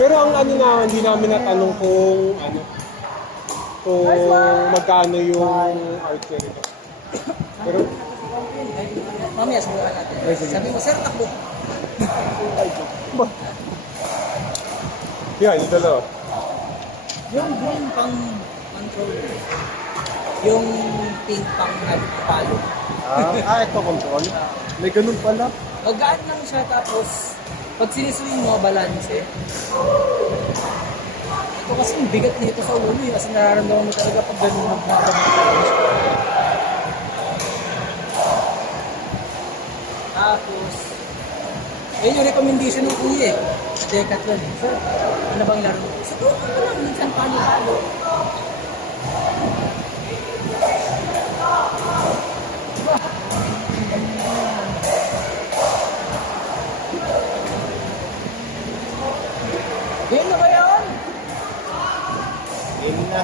Pero ang ano na, hindi namin natanong kung ano, kung magkano yung archery. Pero, Mamaya, subukan natin. Sabi mo, sir, takbo. yan, yung dalawa. Yung green pang control. Yung pink pang palo. Ito control. May ganun pala. Magaan lang siya tapos pag siniswing mo, balance eh. Ito kasi yung bigat nito sa ulo eh. Kasi nararamdaman mo talaga pag ganun magmamagod. Tapos, yun yung recommendation ng kuya eh. Decathlon eh. Sir, ano bang laro? Sa doon ka lang, minsan palo-palo. Yan na ba yun? Yun na.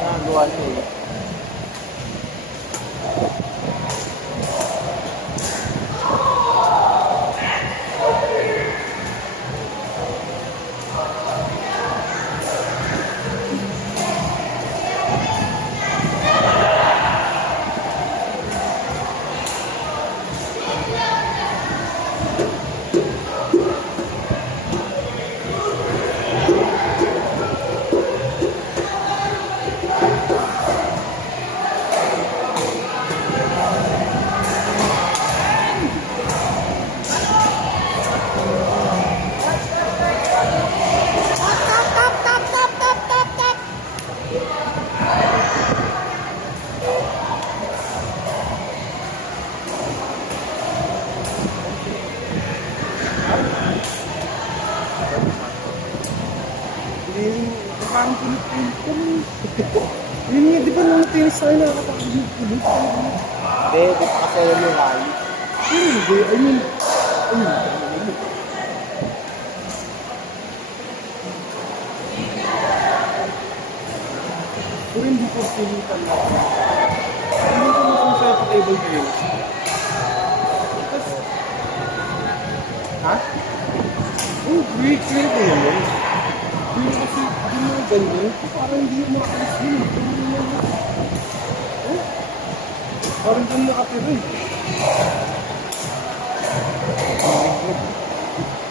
Nagawa niya eh. Parang pinipinit ko rin. Yun nga, di ba nung tinis tayo nakakapag-pinipinit? Hindi, di pa kasi alam yung rally. Hindi, I mean, pero hindi ko pinitan lang. Hindi ko naman sa table tennis. Ha? Oh, great naman. Hindi kasi, hindi mo ganyan. Parang hindi mo makalis yun. Parang ganyan nakatira eh.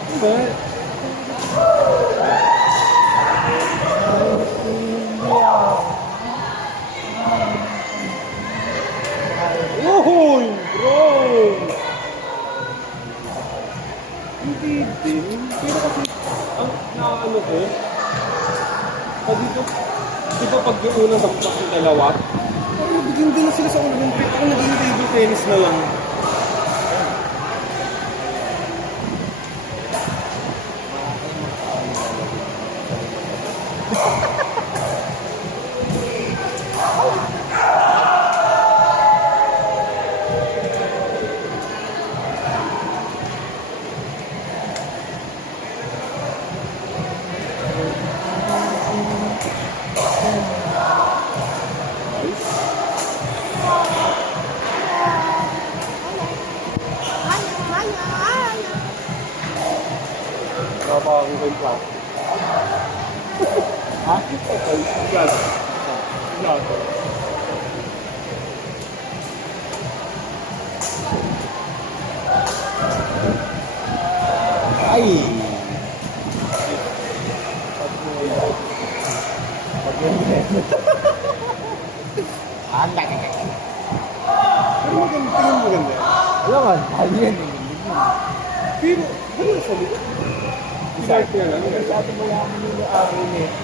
Diba? Uy, bro! Hindi din. Pero kasi, ang naano ko, pag dito, di ba pag yung unang bakbak yung dalawa, parang nabigyan din na sila sa Olympic. Ako naging table tennis na lang. Napakakita yung plato. Ha? Okay, sigado. Sigado. Ay! Pero maganda, tingin maganda. Alam mo, mahal yan eh. Pero, gano'n sa likod. Start nga lang. Sabi mo lang yung araw nito.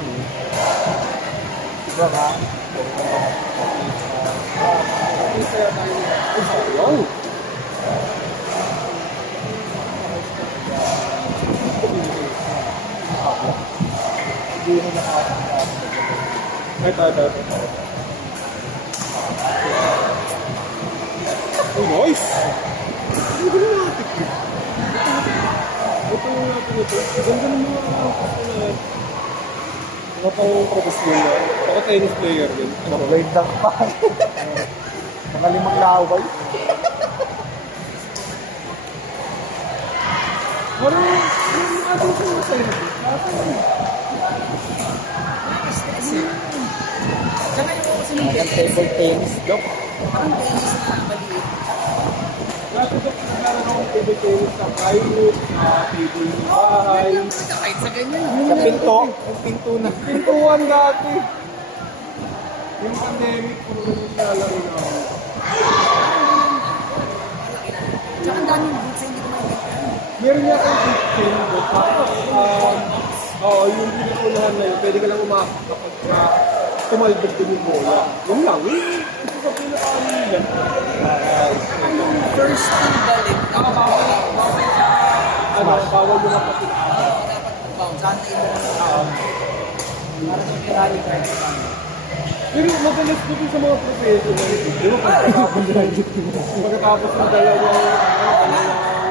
Diba ba? Isa tayo. Wow! Hindi mo nakakasama. Ito. Oh, nice! Hindi ko na natin. Ito natin ito. Ganda ng mga mga pang-professional. Baka tennis player din. Blade lang pa. Mga 5 laway. Parang yung ating sa mga sa'yo. Stress eh. Tsaka yung kasi nung Ang table tennis, Dok. parang tennis na maliit. Dati ko nagkaroon akong table tennis sa private, sa table ng bahay. Kahit sa ganyan. Sa pinto. Yung pinto na. Pintuan dati. Yung pandemic, puro ganun nilalaro na ako. Tsaka ang daming boots hindi ko maintindihan. Meron niya akong kitchen, but yung pinatunahan na yun, pwede ka lang umakit kapag tumalbog din yung bola. Yun lang, ito sa pinakaano yan. Anong first thing balik? Bawal yung kapatid. Dapat bounce. Sana yung para sa rally card. Pero madalas ko din sa mga professional. Di ba pagkatapos ng dalawang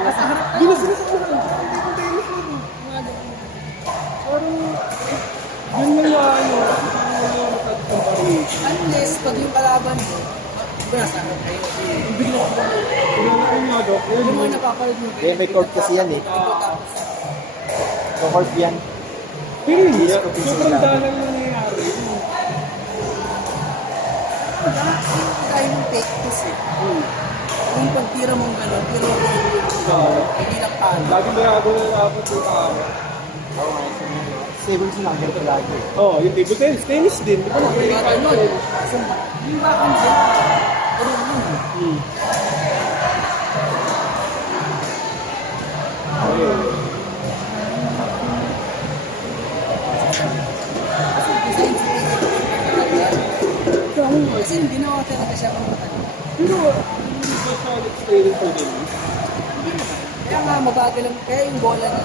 Nasa harap Di na sila sa ulo. Parang, yun yung ano, kasi parang yung matagpang variation. unless pag yung kalaban mo, nasa harap kayo. Bigla ko. Wala na yung mga dok. Yung mga napapalad mo. Eh, may court kasi yan eh. Tapos, So, court yan. Pero hindi, sobrang dalang nangyayari. tayo ng take this eh. Yung pagtira mong gano'n, pero hindi lang palo. Lagi may ako na dapat yung tao. Oo, nga. Stable sila. Ganito lagi. Oo, yung table tennis, tennis din. Di ba nakilig ka Ano, yun? yung bakang din, pero yun. Kasi design kasi hindi ginawa talaga siya pang matanda. Pero, hindi ba siya nag-training for tennis? Kaya nga mabagal lang, kaya yung bola na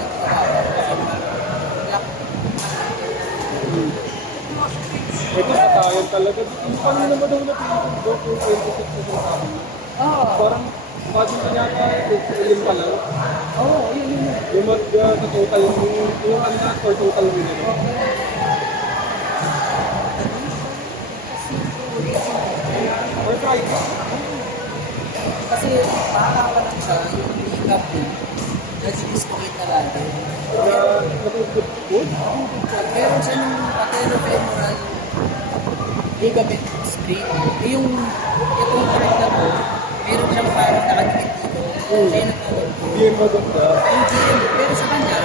Ito sa tayan talaga. Yung kanina ba daw na-training doon yung 26 na sinasabi niya? Oo. Parang, bagong na yata, ilim pa lang. Oo, yun yun. Yung mag-total, yung ano na, for total win. Or try ka. Kasi baka pa lang siya, yung makeup din. Nag-dispocate na lagi. Na natutupod. Meron siya ng patellofemoral ligament sprain. Eh yung itong part na to, meron siyang parang nakadikit dito. Siya yung nagkawag ko. Hindi yung maganda. Hindi yun. Pero sa kanya,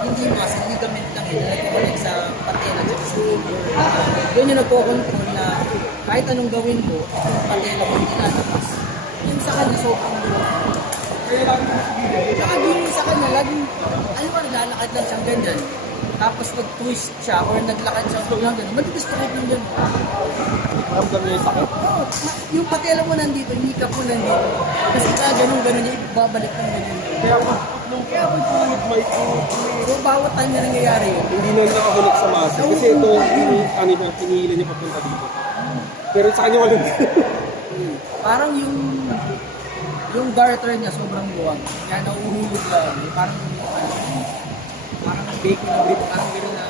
hindi muscle, ligament lang yun. Nagkawag sa patella at sa femur. Yun yung nagko-control na kahit anong gawin mo, yung patella mo hindi lalabas. Yung sa kanya, sobrang buwan. Kaya lagi mo sabihin. Saka din sa kanya, laging, ano ba, naglalakad lang siyang ganyan. Tapos nag-twist siya or naglakad siya lang ganyan. Mag-distract lang ganyan. Maramdam niya yung sakit. Oo, yung patela mo nandito, yung hikap mo nandito. Kasi ganun niya, ibabalik ng ganyan. Kaya pag tulog may So, bawat time na nangyayari yun. hindi na nakahulog sa masa. Kasi ito, ano niya, pinihilan niya papunta dito. Pero sa kanya walang Parang yung garter niya sobrang buwag. Kaya nauhulog lang. Parang bacon na grip, parang gano'n na.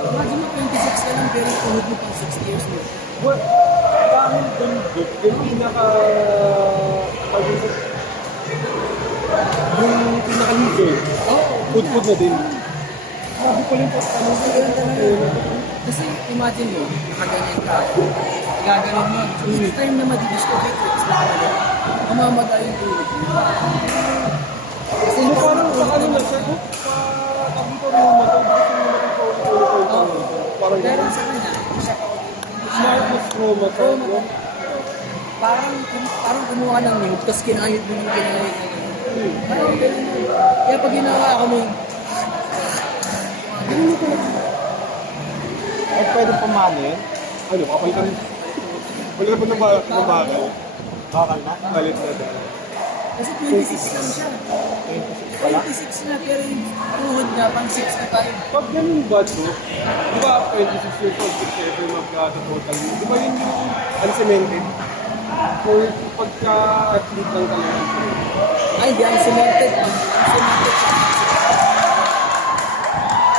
Imagine mo 26 ka lang, pero tuhod mo pang 60 years old. Well, dahil dun yung pinaka-leader, food na din. Sabi ko lang po, Kasi imagine mo, nakaganyan ka, gaganon mo. So each time na madidiscover tricks na ka mamamatay yung tulog mo. Kasi so ito, parang sa ano na siya, sabi ko rin mo, parang pero sa kanya, hindi siya smart na trauma. parang kumuha ng nude, tapos kinayod mo yung kinayod na yun. Parang ganun yun. Kaya pag ginawa ako mo yung, Ay, pwede pamano yun? Ano, kapal ka rin. Wala pa ng bakal. Bakal na? Malit na din. kasi 26 lang siya. 26 pala? 26 na, pero yung tuhod niya, pang 65. Pag ganun ba ito, di ba 26 years old, 67 magka-total, di ba yun yung uncemented? Or pagka-athlete lang talaga? Ay, hindi, ang cemented. Ang cemented siya.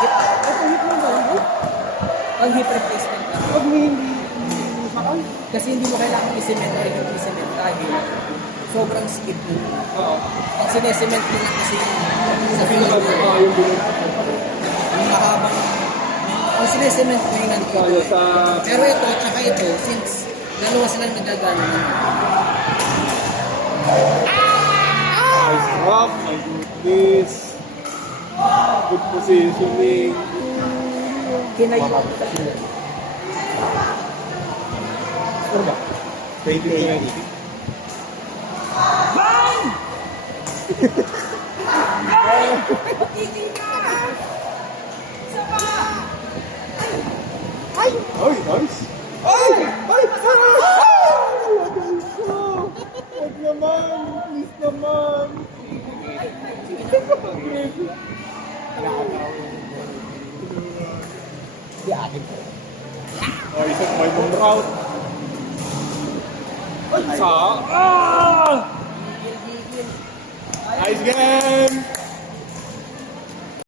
Ito hit lang ba? Ang hip replacement lang. Pag may hindi sakal, Kasi hindi mo kailangan i-cement or hindi i-cement dahil sobrang skip nila. Oo. Ang sinesement nila kasi sa Pinaka field, yung bilog. yung mahabang, ang sinesement nila nandito. Kaya Eh. sa... Pero ito, tsaka ito, since dalawa silang nagagano na. Nice drop, my goodness. Good positioning. Kinayo. Ano ba? 2020. Ay, nice. Ay! Ay! Huwag naman! Please naman! Hindi akin. Oh, isang may bong route. Ay, sa... Ah! Nice game!